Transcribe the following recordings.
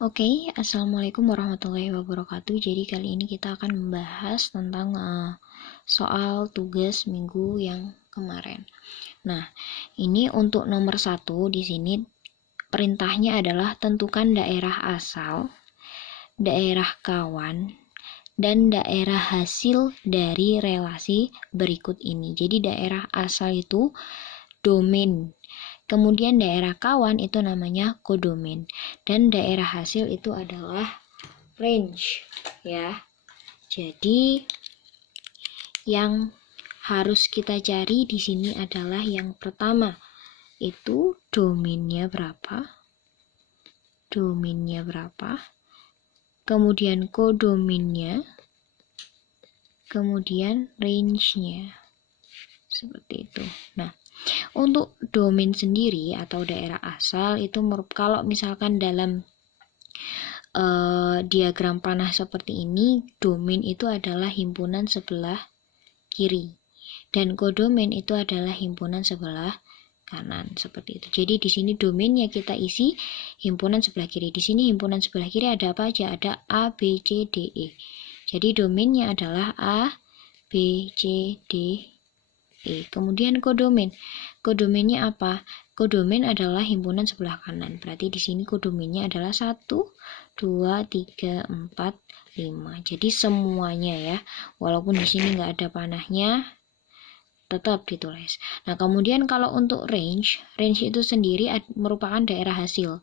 Oke, Assalamualaikum warahmatullahi wabarakatuh. Jadi kali ini kita akan membahas tentang soal tugas minggu yang kemarin. Nah, ini untuk nomor 1 di sini perintahnya adalah tentukan daerah asal, daerah kawan, dan daerah hasil dari relasi berikut ini. Jadi daerah asal itu domain. Kemudian daerah kawan itu namanya kodomain, dan daerah hasil itu adalah range ya. Jadi yang harus kita cari di sini adalah yang pertama itu domainnya berapa, kemudian kodomainnya, kemudian range-nya, seperti itu. Nah, untuk domain sendiri atau daerah asal itu kalau misalkan dalam diagram panah seperti ini, domain itu adalah himpunan sebelah kiri dan kodomain itu adalah himpunan sebelah kanan, seperti itu. Jadi di sini domainnya kita isi himpunan sebelah kiri. Di sini himpunan sebelah kiri ada apa aja? Ada A, B, C, D, E. Jadi domainnya adalah A, B, C, D, E. Kemudian kodomain. Kodomainnya apa? Kodomain adalah himpunan sebelah kanan. Berarti di sini kodomainnya adalah 1, 2, 3, 4, 5. Jadi semuanya ya. Walaupun di sini nggak ada panahnya, tetap ditulis. Nah, kemudian kalau untuk range itu sendiri merupakan daerah hasil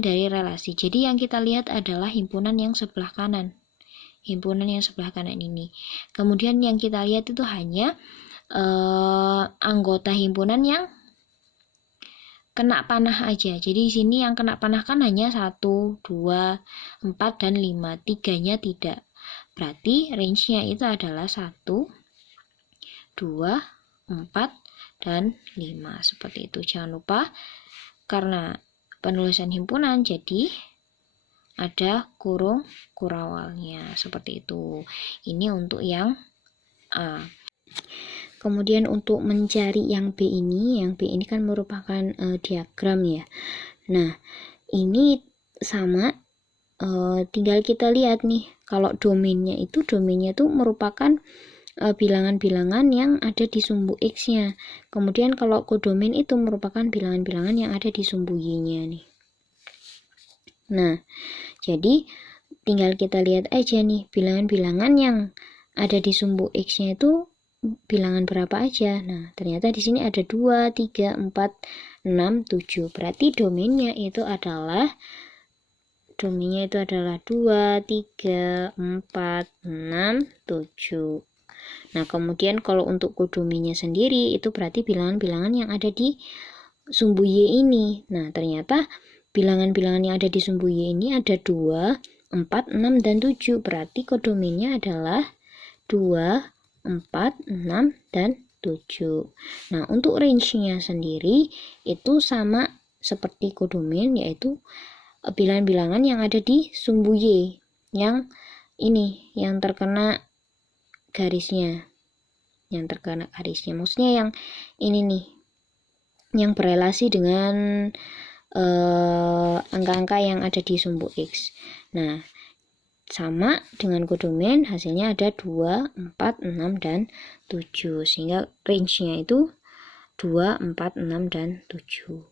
dari relasi. Jadi yang kita lihat adalah himpunan yang sebelah kanan. Ini. Kemudian yang kita lihat itu hanya anggota himpunan yang kena panah aja. Jadi di sini yang kena panah kan hanya 1, 2, 4, dan 5. 3-nya tidak. Berarti range-nya itu adalah 1, 2, 4, dan 5. Seperti itu. Jangan lupa, karena penulisan himpunan, jadi ada kurung kurawalnya, seperti itu. Ini untuk yang A. Kemudian untuk mencari yang B ini kan merupakan diagram ya. Nah, ini sama, tinggal kita lihat nih, kalau domainnya itu merupakan bilangan-bilangan yang ada di sumbu X-nya. Kemudian kalau kodomain itu merupakan bilangan-bilangan yang ada di sumbu Y-nya nih. Nah, jadi tinggal kita lihat aja nih, bilangan-bilangan yang ada di sumbu X-nya itu bilangan berapa aja. Nah, ternyata di sini ada 2, 3, 4, 6, 7. Berarti domainnya itu adalah 2, 3, 4, 6, 7. Nah, kemudian kalau untuk kodomainnya sendiri itu berarti bilangan-bilangan yang ada di sumbu Y ini. Nah, ternyata bilangan-bilangan yang ada di sumbu Y ini ada 2, 4, 6, dan 7. Berarti kodomainnya adalah 2, 4, 6, dan 7. Nah, untuk range-nya sendiri itu sama seperti kodomain, yaitu bilangan-bilangan yang ada di sumbu Y yang ini, yang terkena garisnya. Maksudnya yang ini nih, yang berelasi dengan angka-angka yang ada di sumbu X. Nah, sama dengan kodomain, hasilnya ada 2, 4, 6, dan 7. Sehingga range-nya itu 2, 4, 6, dan 7.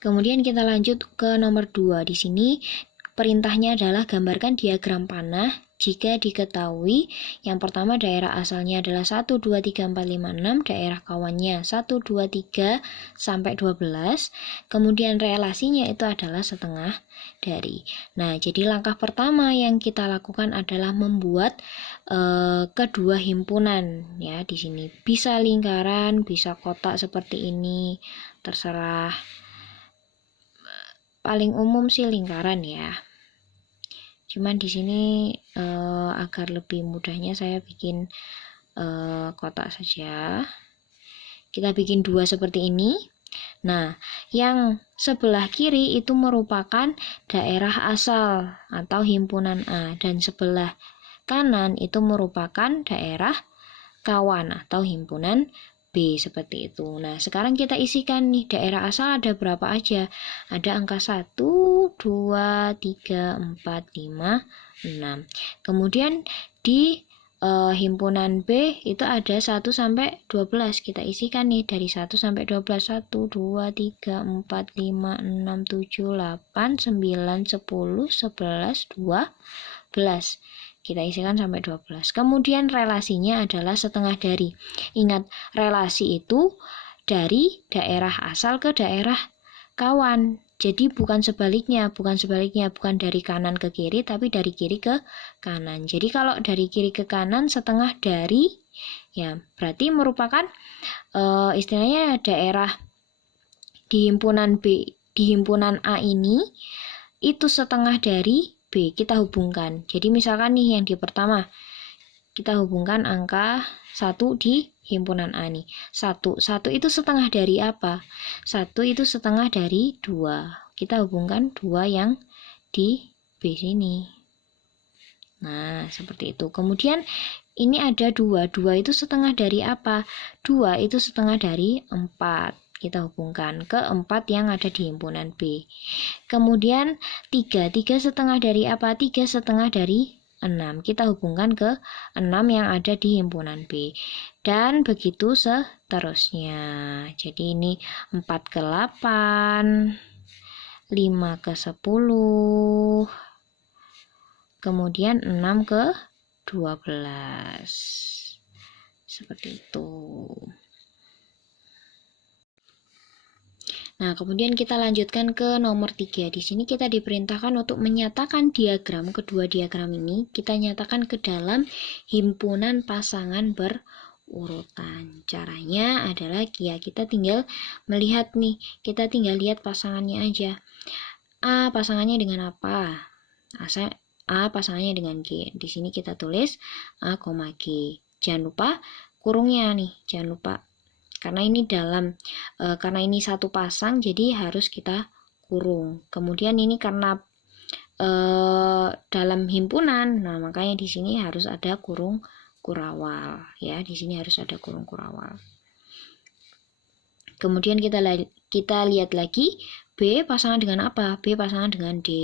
Kemudian kita lanjut ke nomor 2. Di sini perintahnya adalah gambarkan diagram panah jika diketahui yang pertama daerah asalnya adalah 1, 2, 3, 4, 5, 6, daerah kawannya 1, 2, 3, sampai 12, kemudian relasinya itu adalah setengah dari. Nah, jadi langkah pertama yang kita lakukan adalah membuat kedua himpunan ya. Di sini bisa lingkaran, bisa kotak seperti ini, terserah. Paling umum sih lingkaran ya. Cuman di sini agar lebih mudahnya saya bikin kotak saja. Kita bikin 2 seperti ini. Nah, yang sebelah kiri itu merupakan daerah asal atau himpunan A, dan sebelah kanan itu merupakan daerah kawan atau himpunan B, seperti itu. Nah, sekarang kita isikan nih, daerah asal ada berapa aja? Ada angka 1, 2, 3, 4, 5, 6. Kemudian di himpunan B itu ada 1 sampai 12. Kita isikan nih dari 1 sampai 12. 1, 2, 3, 4, 5, 6, 7, 8, 9, 10, 11, 12. Kita isikan sampai 12. Kemudian relasinya adalah setengah dari. Ingat, relasi itu dari daerah asal ke daerah kawan. Jadi bukan sebaliknya, bukan dari kanan ke kiri, tapi dari kiri ke kanan. Jadi kalau dari kiri ke kanan setengah dari, ya berarti merupakan istilahnya daerah di himpunan B, di himpunan A ini, itu setengah dari B, kita hubungkan. Jadi misalkan nih yang di pertama, kita hubungkan angka 1 di himpunan A nih. 1 itu setengah dari apa? 1 itu setengah dari 2. Kita hubungkan 2 yang di B sini. Nah, seperti itu. Kemudian ini ada 2. 2 itu setengah dari apa? 2 itu setengah dari 4. Kita hubungkan ke 4 yang ada di himpunan B. Kemudian 3. 3 setengah dari apa? 3 setengah dari 6. Kita hubungkan ke 6 yang ada di himpunan B. Dan begitu seterusnya. Jadi ini 4 ke 8, 5 ke 10, kemudian 6 ke 12. Seperti itu. Nah, kemudian kita lanjutkan ke nomor 3. Di sini kita diperintahkan untuk menyatakan diagram. Kedua diagram ini kita nyatakan ke dalam himpunan pasangan berurutan. Caranya adalah ya kita tinggal melihat nih. Kita tinggal lihat pasangannya aja. A pasangannya dengan apa? A pasangannya dengan G. Di sini kita tulis A, G. Jangan lupa kurungnya nih. Jangan lupa. Karena ini satu pasang, jadi harus kita kurung. Kemudian ini karena dalam himpunan, nah makanya di sini harus ada kurung kurawal, ya. Di sini harus ada kurung kurawal. Kemudian kita lihat lagi B pasangan dengan apa? B pasangan dengan D.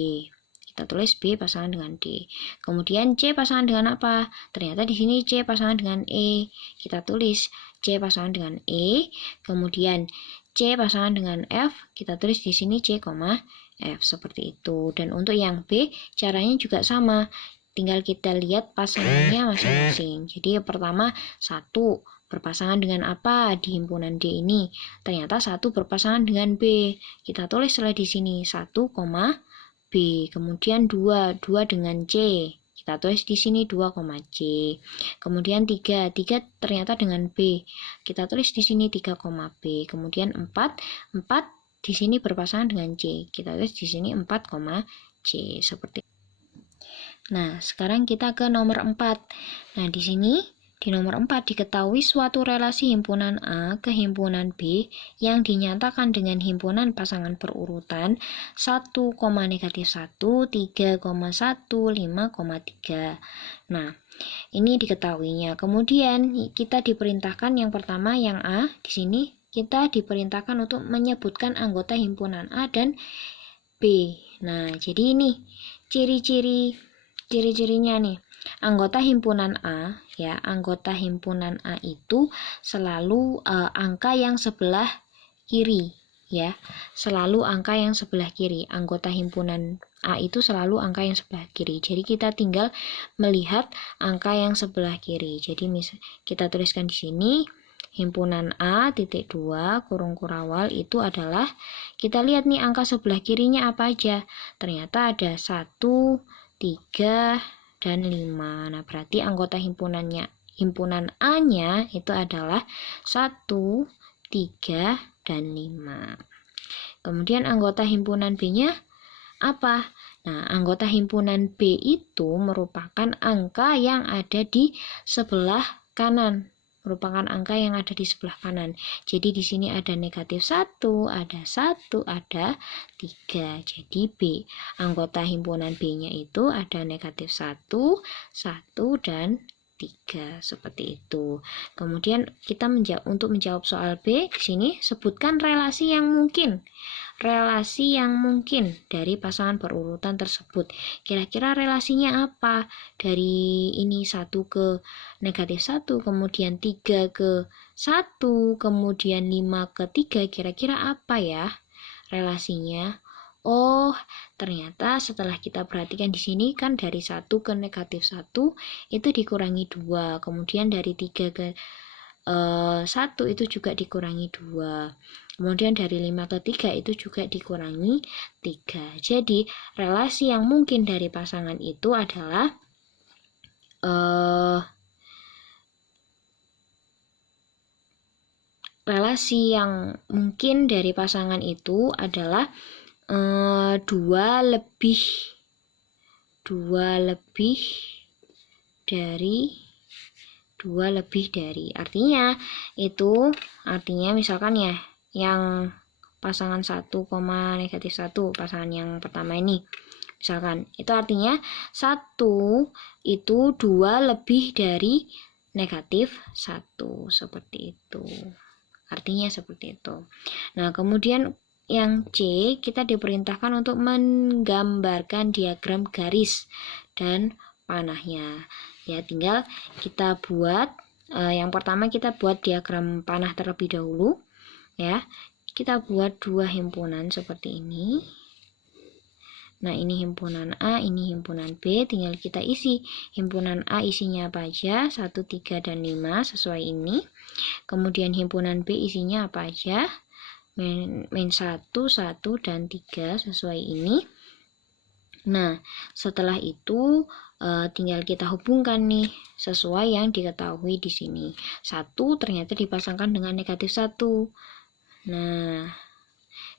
Kita tulis B pasangan dengan D. Kemudian C pasangan dengan apa? Ternyata di sini C pasangan dengan E. Kita tulis C pasangan dengan E. Kemudian C pasangan dengan F. Kita tulis di sini C, F. Seperti itu. Dan untuk yang B, caranya juga sama. Tinggal kita lihat pasangannya masing-masing. Jadi yang pertama 1 berpasangan dengan apa di himpunan D ini? Ternyata 1 berpasangan dengan B. Kita tulislah di sini 1, B. Kemudian 2 dengan C. Kita tulis di sini 2, C. Kemudian 3 ternyata dengan B. Kita tulis di sini 3, B. Kemudian 4 di sini berpasangan dengan C. Kita tulis di sini 4, C. Seperti itu. Nah, sekarang kita ke nomor 4. Nah, di sini di nomor 4 diketahui suatu relasi himpunan A ke himpunan B yang dinyatakan dengan himpunan pasangan berurutan 1, negatif 1, 3, 1, 5,3. Nah, ini diketahuinya. Kemudian kita diperintahkan yang pertama yang A, di sini kita diperintahkan untuk menyebutkan anggota himpunan A dan B. Nah, jadi ini ciri-cirinya nih. Anggota himpunan A, ya, anggota himpunan A itu selalu angka yang sebelah kiri, ya. Selalu angka yang sebelah kiri. Anggota himpunan A itu selalu angka yang sebelah kiri. Jadi kita tinggal melihat angka yang sebelah kiri. Jadi kita tuliskan di sini himpunan A titik 2 kurung kurawal itu adalah, kita lihat nih angka sebelah kirinya apa aja. Ternyata ada 1, 3, dan 5. Nah, berarti anggota himpunan A-nya itu adalah 1, 3, dan 5. Kemudian anggota himpunan B-nya apa? Nah, anggota himpunan B itu merupakan angka yang ada di sebelah kanan. Merupakan angka yang ada di sebelah kanan. Jadi di sini ada negatif 1, ada 1, ada 3. Jadi B, anggota himpunan B-nya itu ada negatif 1, 1, dan 3, seperti itu. Kemudian kita untuk menjawab soal B, di sini sebutkan relasi yang mungkin. Relasi yang mungkin dari pasangan berurutan tersebut. Kira-kira relasinya apa? Dari ini 1 ke -1, kemudian 3 ke 1, kemudian 5 ke 3, kira-kira apa ya relasinya? Oh, ternyata setelah kita perhatikan di sini kan dari 1 ke -1 itu dikurangi 2. Kemudian dari 3 ke 1 itu juga dikurangi 2. Kemudian dari 5 ke 3 itu juga dikurangi 3. Jadi, relasi yang mungkin dari pasangan itu adalah relasi yang mungkin dari pasangan itu adalah 2 lebih dari. Artinya misalkan ya, yang pasangan 1, -1, pasangan yang pertama ini. Misalkan, itu artinya 1 itu 2 lebih dari -1, seperti itu. Artinya seperti itu. Nah, kemudian yang C, kita diperintahkan untuk menggambarkan diagram garis dan panahnya. Ya, tinggal kita buat, yang pertama kita buat diagram panah terlebih dahulu. Ya, kita buat 2 himpunan seperti ini. Nah, ini himpunan A, ini himpunan B, tinggal kita isi. Himpunan A isinya apa aja? 1, 3, dan 5, sesuai ini. Kemudian himpunan B isinya apa aja? -1, 1, dan 3, sesuai ini. Nah, setelah itu tinggal kita hubungkan nih sesuai yang diketahui di sini. 1 ternyata dipasangkan dengan -1. Nah,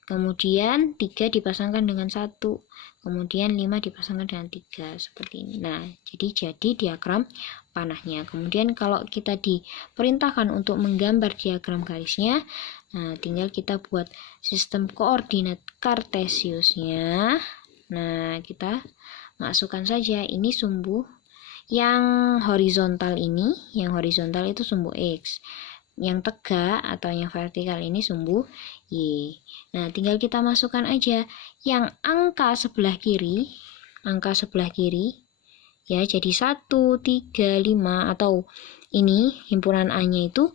kemudian 3 dipasangkan dengan 1. Kemudian 5 dipasangkan dengan 3, seperti ini. Nah, jadi diagram panahnya. Kemudian kalau kita diperintahkan untuk menggambar diagram garisnya, nah, tinggal kita buat sistem koordinat kartesiusnya. Nah, kita masukkan saja ini sumbu yang horizontal ini, yang horizontal itu sumbu X. Yang tegak atau yang vertikal ini sumbu Y. Nah, tinggal kita masukkan aja yang angka sebelah kiri ya, jadi 1, 3, 5, atau ini himpunan A-nya itu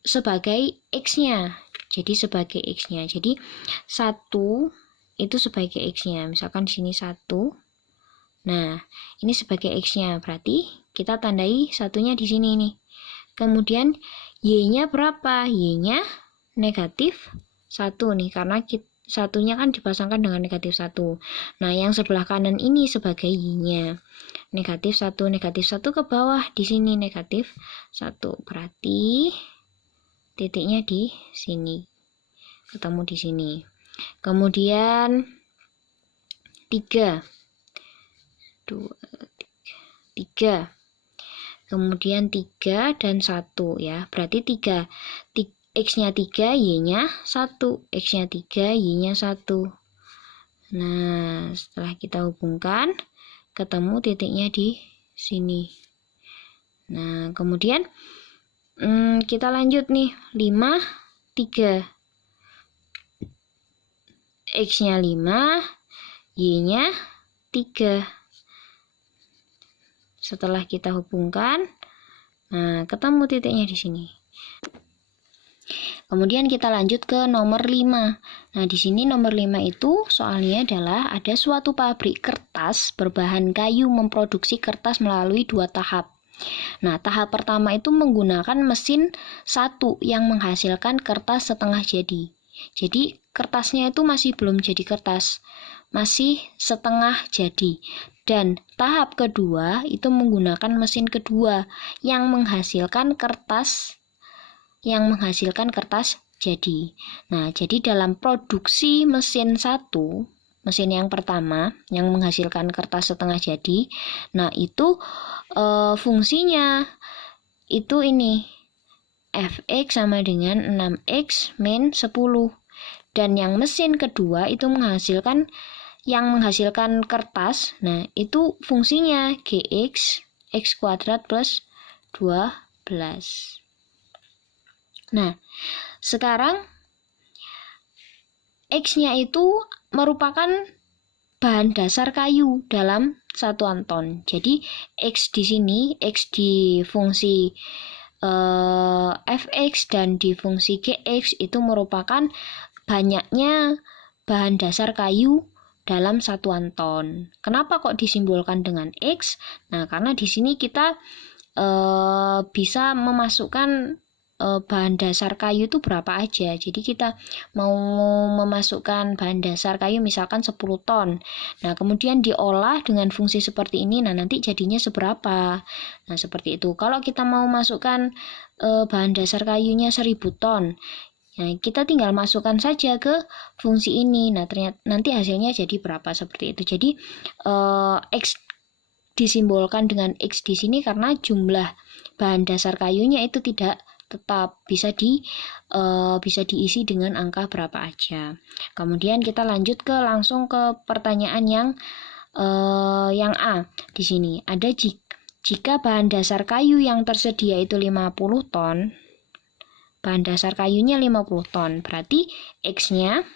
sebagai X-nya. Jadi sebagai X-nya. Jadi 1 itu sebagai X-nya. Misalkan di sini 1. Nah, ini sebagai X-nya. Berarti kita tandai satunya di sini nih. Kemudian Y-nya berapa? Y-nya -1 nih, karena satunya kan dipasangkan dengan -1. Nah, yang sebelah kanan ini sebagai Y-nya. -1 ke bawah, di sini -1. Berarti titiknya di sini. Ketemu di sini. Kemudian 3. Kemudian 3 dan 1 ya. Berarti 3. X-nya 3, Y-nya 1. X-nya 3, Y-nya 1. Nah, setelah kita hubungkan, ketemu titiknya di sini. Nah, kemudian kita lanjut nih. 5, 3. X-nya 5, Y-nya 3. Setelah kita hubungkan, nah, ketemu titiknya di sini. Kemudian kita lanjut ke nomor 5. Nah, di sini nomor 5 itu soalnya adalah ada suatu pabrik kertas berbahan kayu memproduksi kertas melalui 2 tahap. Nah, tahap pertama itu menggunakan mesin 1 yang menghasilkan kertas setengah jadi. Jadi, kertasnya itu masih belum jadi kertas, masih setengah jadi. Dan tahap kedua itu menggunakan mesin kedua yang menghasilkan kertas jadi. Nah, jadi dalam produksi mesin 1, mesin yang pertama yang menghasilkan kertas setengah jadi, nah itu fungsinya itu ini Fx sama dengan 6x min 10. Dan yang mesin kedua itu menghasilkan kertas. Nah, itu fungsinya Gx X kuadrat plus 12. Nah, sekarang X-nya itu merupakan bahan dasar kayu dalam satuan ton. Jadi X di sini, X di fungsi fx dan di fungsi gx itu merupakan banyaknya bahan dasar kayu dalam satuan ton. Kenapa kok disimbolkan dengan X? Nah, karena di sini kita bisa memasukkan bahan dasar kayu itu berapa aja. Jadi kita mau memasukkan bahan dasar kayu misalkan 10 ton. Nah, kemudian diolah dengan fungsi seperti ini. Nah, nanti jadinya seberapa? Nah, seperti itu. Kalau kita mau masukkan bahan dasar kayunya 1000 ton. Nah, kita tinggal masukkan saja ke fungsi ini. Nah, ternyata nanti hasilnya jadi berapa seperti itu. Jadi X disimbolkan dengan X di sini karena jumlah bahan dasar kayunya itu tidak tetap, bisa diisi dengan angka berapa aja. Kemudian kita lanjut langsung ke pertanyaan yang A. Di sini ada jika bahan dasar kayu yang tersedia itu 50 ton, bahan dasar kayunya 50 ton, berarti X-nya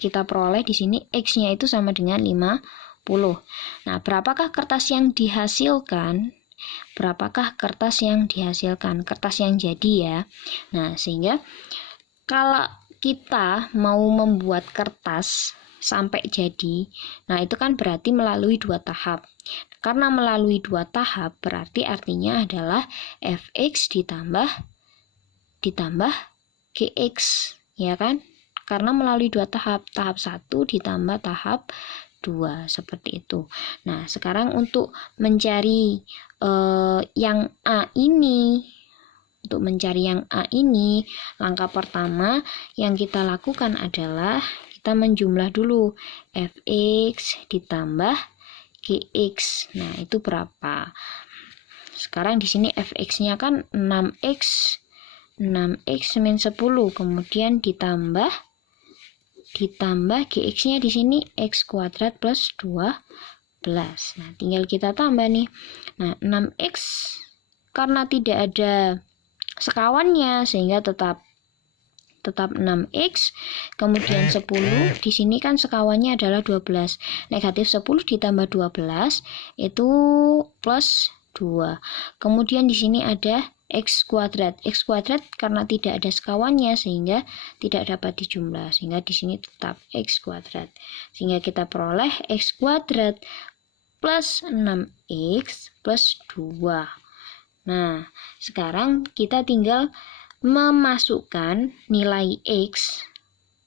kita peroleh di sini X-nya itu sama dengan 50. Nah, berapakah kertas yang dihasilkan? Kertas yang jadi ya. Nah, sehingga kalau kita mau membuat kertas sampai jadi, nah itu kan berarti melalui 2 tahap. Karena melalui 2 tahap berarti artinya adalah fx ditambah gx, ya kan? Karena melalui 2 tahap, tahap 1 ditambah tahap 2, seperti itu. Nah, sekarang untuk mencari yang A ini, langkah pertama yang kita lakukan adalah kita menjumlah dulu fx ditambah gx. Nah, itu berapa? Sekarang di sini fx-nya kan 6x min 10, kemudian ditambah gx-nya di sini x kuadrat plus 12. Nah, tinggal kita tambah nih. Nah, 6x karena tidak ada sekawannya sehingga tetap 6x, kemudian 10 di sini kan sekawannya adalah 12. Negatif 10 ditambah 12 itu plus 2. Kemudian di sini ada x kuadrat. X kuadrat karena tidak ada sekawannya sehingga tidak dapat dijumlah, sehingga di sini tetap x kuadrat. Sehingga kita peroleh x kuadrat plus 6x plus 2. Nah, sekarang kita tinggal memasukkan nilai x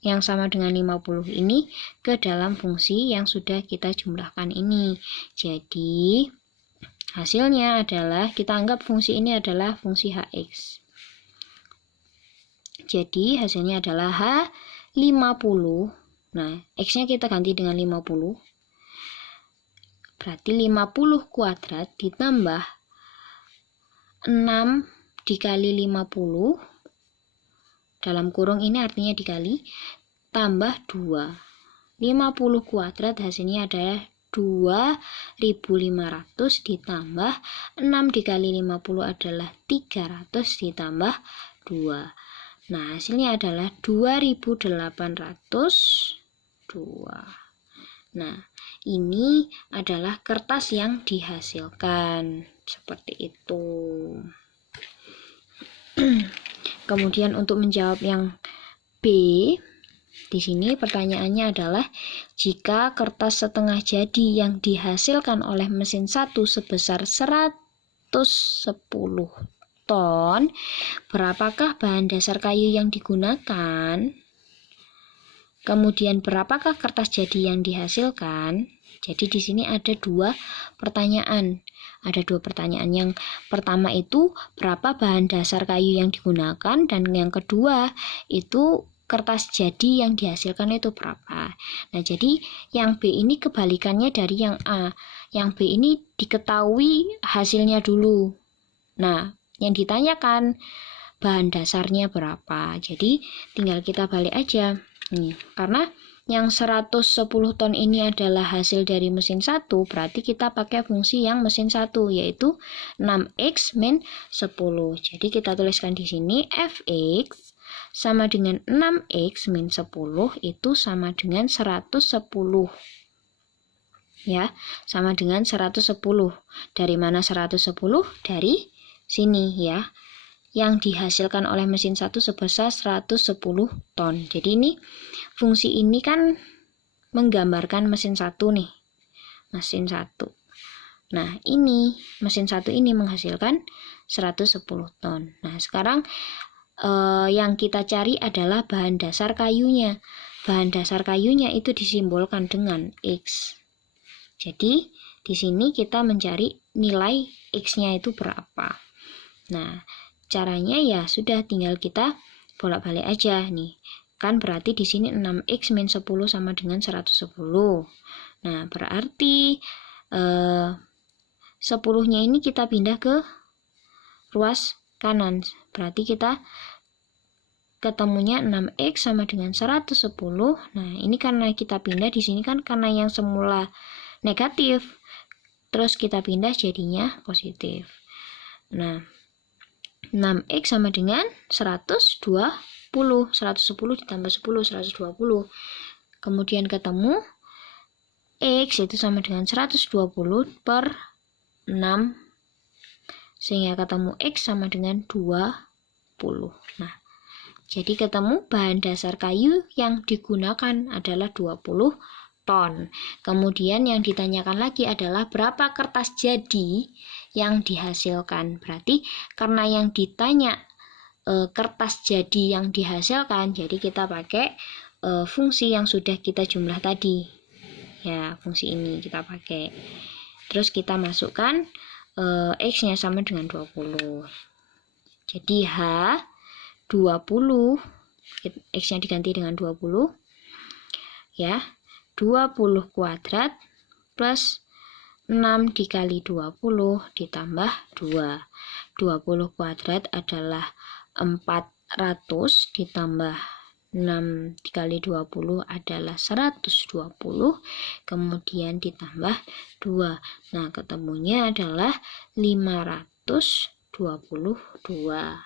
yang sama dengan 50 ini ke dalam fungsi yang sudah kita jumlahkan ini. Jadi hasilnya adalah, kita anggap fungsi ini adalah fungsi hx. Jadi hasilnya adalah H50. Nah, x-nya kita ganti dengan 50. Berarti 50 kuadrat ditambah 6 dikali 50, dalam kurung ini artinya dikali, tambah 2. 50 kuadrat hasilnya adalah 2500 ditambah 6 dikali 50 adalah 300 ditambah 2. Nah, hasilnya adalah 2802. Nah, ini adalah kertas yang dihasilkan. Seperti itu. Kemudian untuk menjawab yang B, di sini pertanyaannya adalah jika kertas setengah jadi yang dihasilkan oleh mesin 1 sebesar 110 ton, berapakah bahan dasar kayu yang digunakan? Kemudian berapakah kertas jadi yang dihasilkan? Jadi di sini ada dua pertanyaan. Yang pertama itu berapa bahan dasar kayu yang digunakan, dan yang kedua itu kertas jadi yang dihasilkan itu berapa. Nah, jadi yang B ini kebalikannya dari yang A. Yang B ini diketahui hasilnya dulu. Nah, yang ditanyakan bahan dasarnya berapa. Jadi tinggal kita balik aja. Nih, karena yang 110 ton ini adalah hasil dari mesin 1, berarti kita pakai fungsi yang mesin 1, yaitu 6x min 10. Jadi kita tuliskan di sini fx sama dengan 6x min 10 itu sama dengan 110. Ya, sama dengan 110. Dari mana 110? Dari sini ya. Yang dihasilkan oleh mesin 1 sebesar 110 ton. Jadi ini fungsi ini kan menggambarkan mesin 1 nih. Mesin 1. Nah, ini mesin 1 ini menghasilkan 110 ton. Nah, sekarang yang kita cari adalah bahan dasar kayunya. Bahan dasar kayunya itu disimbolkan dengan X. Jadi, di sini kita mencari nilai X-nya itu berapa. Nah, caranya ya sudah tinggal kita bolak-balik aja nih. Kan berarti di sini 6x min 10 sama dengan 110. Nah, berarti 10-nya ini kita pindah ke ruas kanan. Berarti kita ketemunya 6x sama dengan 110. Nah, ini karena kita pindah di sini kan karena yang semula negatif. Terus kita pindah jadinya positif. Nah, 6x sama dengan 120. 110 ditambah 10, 120. Kemudian ketemu X itu sama dengan 120 per 6. Sehingga ketemu X sama dengan 20. Nah, jadi ketemu bahan dasar kayu yang digunakan adalah 20 ton. Kemudian yang ditanyakan lagi adalah berapa kertas jadi yang dihasilkan. Berarti karena yang ditanya kertas jadi yang dihasilkan, jadi kita pakai fungsi yang sudah kita jumlah tadi. Ya, fungsi ini kita pakai. Terus kita masukkan X-nya sama dengan 20. Jadi H 20, X-nya diganti dengan 20. Ya, 20 kuadrat plus 6 dikali 20 ditambah 2. 20 kuadrat adalah 400 ditambah 6 dikali 20 adalah 120. Kemudian ditambah 2. Nah, ketemunya adalah 522.